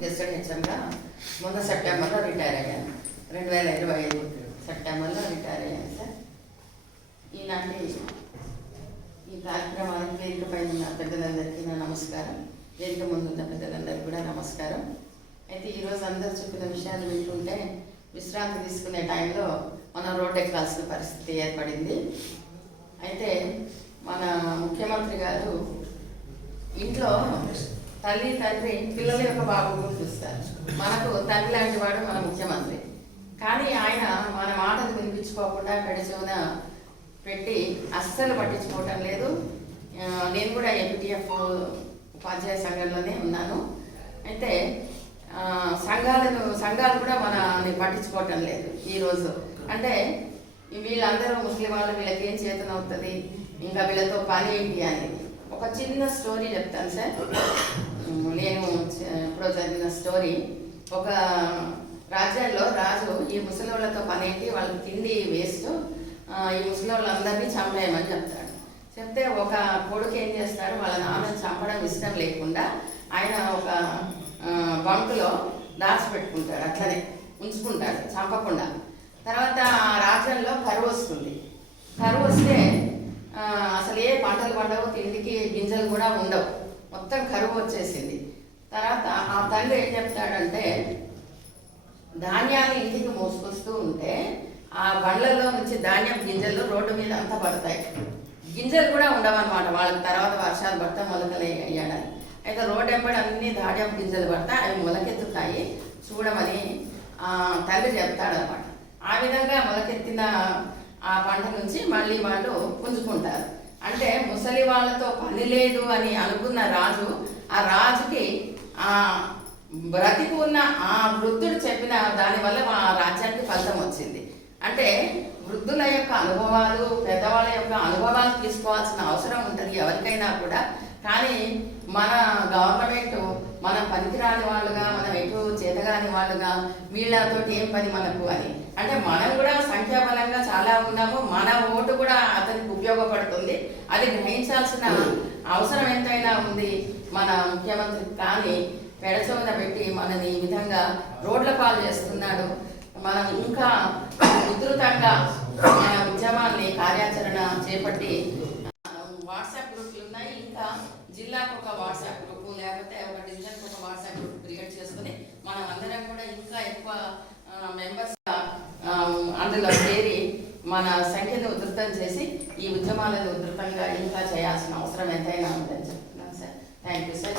గెస్టెడ్ హెచ్ఎంగా మొన్న సెప్టెంబర్లో రిటైర్ అయ్యాను. 2025 సెప్టెంబర్లో రిటైర్ అయ్యాను సార్. ఈనాటి ఈ కార్యక్రమానికి వేదిక పైన ఉన్న పెద్దలందరికీ నా నమస్కారం, వేదిక ముందున్న పెద్దలందరికీ కూడా నమస్కారం. అయితే ఈరోజు అందరు చెప్పిన విషయాలు వింటుంటే విశ్రాంతి తీసుకునే టైంలో మనం రోడ్డు ఎక్కాల్సిన పరిస్థితి ఏర్పడింది. అయితే మన ముఖ్యమంత్రి గారు ఇంట్లో తల్లి తండ్రి పిల్లల యొక్క బాగోగులు చూస్తారు. మనకు తండ్రి లాంటి వాడు మన ముఖ్యమంత్రి. కానీ ఆయన మన మాటలు వినిపించుకోకుండా పెడచెవున పెట్టి అస్సలు పట్టించుకోవటం లేదు. నేను కూడా ఏపీటీఎఫ్ ఉపాధ్యాయ సంఘంలోనే ఉన్నాను. అయితే సంఘాలు కూడా మనని పట్టించుకోవటం లేదు ఈరోజు. అంటే వీళ్ళందరూ ముస్లిం వాళ్ళు, వీళ్ళకి ఏం చేతనవుతుంది, ఇంకా వీళ్ళతో పని ఏంటి అనేది ఒక చిన్న స్టోరీ చెప్తాను సార్. నేను ఇప్పుడు చదివిన స్టోరీ. ఒక రాజ్యాల్లో రాజు ఈ ముసలోళ్ళతో పని ఏంటి, వాళ్ళకి తిండి వేస్ట్, ఈ ముసలోళ్ళందరినీ చంపేయమని చెప్తాడు. చెప్తే ఒక కొడుకు ఏం చేస్తాడు, వాళ్ళ నాన్నని చంపడం ఇష్టం లేకుండా ఆయన ఒక బంకులో దాచిపెట్టుకుంటాడు, అట్లనే ఉంచుకుంటాడు చంపకుండా. తర్వాత ఆ రాజ్యంలో కరువు వస్తుంది. కరువు వస్తే అసలు ఏ పంటలు పండవు, తిండికి గింజలు కూడా ఉండవు, మొత్తం కరువు వచ్చేసింది. తర్వాత ఆ తండ్రి ఏం చెప్తాడంటే, ధాన్యాన్ని ఇంటికి మోసుకొస్తూ ఉంటే ఆ బండ్లలో నుంచి ధాన్యం గింజలు రోడ్డు మీద అంతా పడతాయి, గింజలు కూడా ఉండవన్నమాట వాళ్ళకి. తర్వాత వర్షాలు పడతా మొలకలు వేయడానికి. అయితే రోడ్డు వెంబడి అన్ని ధాన్యం గింజలు పడతా అవి మొలకెత్తుతాయి చూడమని తండ్రి చెప్తాడనమాట. ఆ విధంగా మొలకెత్తిన ఆ పంట నుంచి మళ్ళీ వాళ్ళు పుంజుకుంటారు. అంటే ముసలి వాళ్ళతో పని లేదు అని అనుకున్న రాజు, ఆ రాజుకి బ్రతికి ఉన్న ఆ వృద్ధుడు చెప్పిన దానివల్ల ఆ రాజ్యానికి ఫలితం వచ్చింది. అంటే వృద్ధుల యొక్క అనుభవాలు, పెద్దవాళ్ళ యొక్క అనుభవాలు తీసుకోవాల్సిన అవసరం ఉంటుంది ఎవరికైనా కూడా. కానీ మన గవర్నమెంట్ మనం పనికిరాని వాళ్ళుగా, మనం ఎటు చేతగాని వాళ్ళుగా, వీళ్ళతోటి ఏం పని మనకు అని. అంటే మనం కూడా సంఖ్యాబలంగా చాలా ఉన్నాము, మన ఓటు కూడా అతనికి ఉపయోగపడుతుంది, అది గ్రహించాల్సిన అవసరం ఎంతైనా ఉంది మన ముఖ్యమంత్రి. కానీ పెడచెవున పెట్టి మనని ఈ విధంగా రోడ్ల పాలు చేస్తున్నాడు. మనం ఇంకా ఉధృతంగా మన ఉద్యమాన్ని కార్యాచరణ చేపట్టి వాట్సాప్ గ్రూపులు ఉన్నాయి, ఇంకా జిల్లాకు ఒక వాట్సాప్ గ్రూపు, లేకపోతే ఒక డివిజన్కి ఒక వాట్సాప్ గ్రూప్ క్రియేట్ చేసుకుని మనం అందరం కూడా ఇంకా ఎక్కువ మెంబర్స్ అందులో చేరి మన సంఖ్యను ఉధృతం చేసి ఈ ఉద్యమాలను ఉధృతంగా ఇంకా చేయాల్సిన అవసరం ఎంతైనా ఉందని చెప్తున్నాను సార్. Thank you sir.